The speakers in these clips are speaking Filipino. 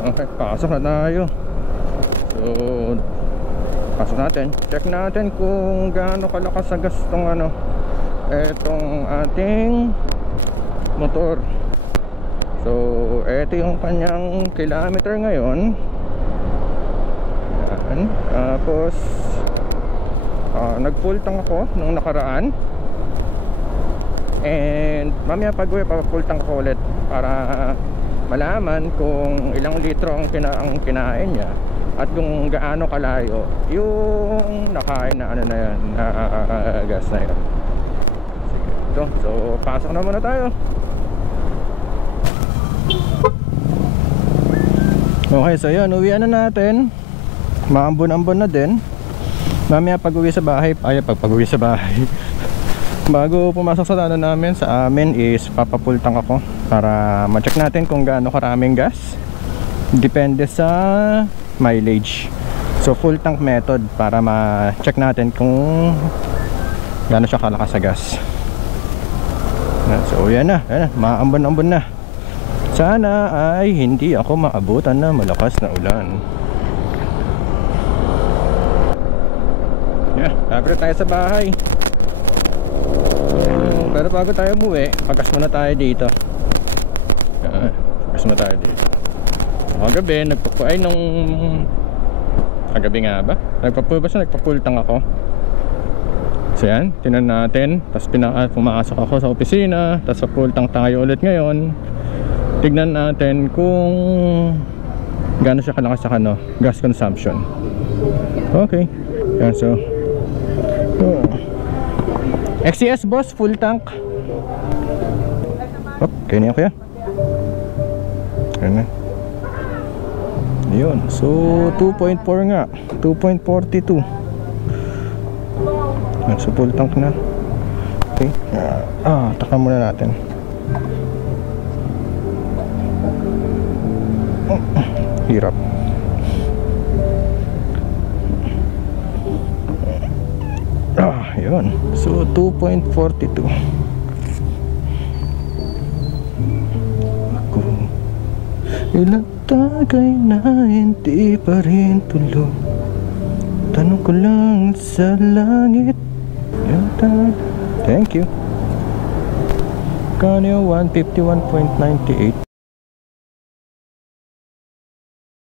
Okay, pasok na tayo. So, pasok natin. Check natin kung gaano kalakas sa gas tong etong ating motor. So, eto yung kanyang kilometer ngayon. Yan. Tapos nag full tank ako nung nakaraan. And mamaya pag-uwi pa-full tank ako ulit para malaman kung ilang litro ang kinain niya at kung gaano kalayo yung nakain na na yan, gas na yun. Sige, ito. So pasok na muna tayo. Okay, so yun, uwian na natin. Maambon-ambon na din. Mamaya pag-uwi sa bahay, pag-uwi sa bahay bago pumasok sa daan namin sa amin is papapul tank ako para ma-check natin kung gaano karaming gas. Depende sa mileage. So full tank method para ma-check natin kung gaano siya kalakas sa gas. So yan na, maambon-ambon na. Sana ay hindi ako maabutan na malakas na ulan. Lapit tayo sa bahay. Pero bago tayo umuwi, pagas muna tayo dito. Pagas muna tayo dito. Kagabi, kagabi nga ba? Nagpapultang ako. So yan, tinan natin. Tapos pumasok ako sa opisina. Tapos papultang tayo ulit ngayon. Tignan natin kung gaano siya kalakas sa gas consumption. Okay. Yan, so XCS boss, full tank. Okay na yan kuya. Ayan na. Yun, so 2.4 nga, 2.42. So full tank na. Okay, taka muna natin. Hirap. Yun, so 2.42. Ako ilang tagay na hindi pa rin tuloy. Tanong ko lang sa langit. Thank you. Kanyo 151.98,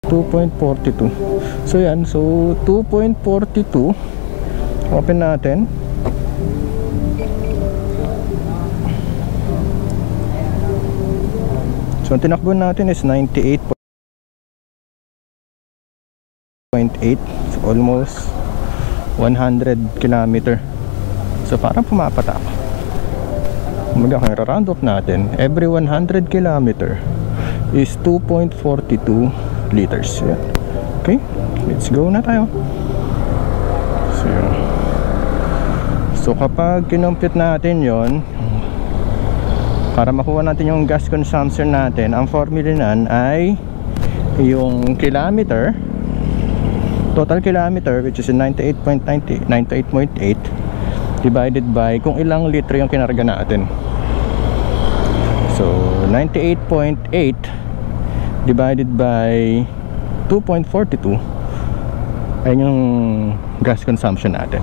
2.42. So yan, so 2.42. Open natin. So ang tinakbo natin is 98.8, so almost 100 km. So parang pumapatak. Kung i-round off natin, every 100 km is 2.42 liters. Yeah. Okay, let's go na tayo. So kapag kinompute natin yon, para makuha natin yung gas consumption natin, ang formula nan ay yung kilometer, total kilometer, which is 98.8 divided by kung ilang litro yung kinarga natin. So 98.8 divided by 2.42 ay yung gas consumption natin.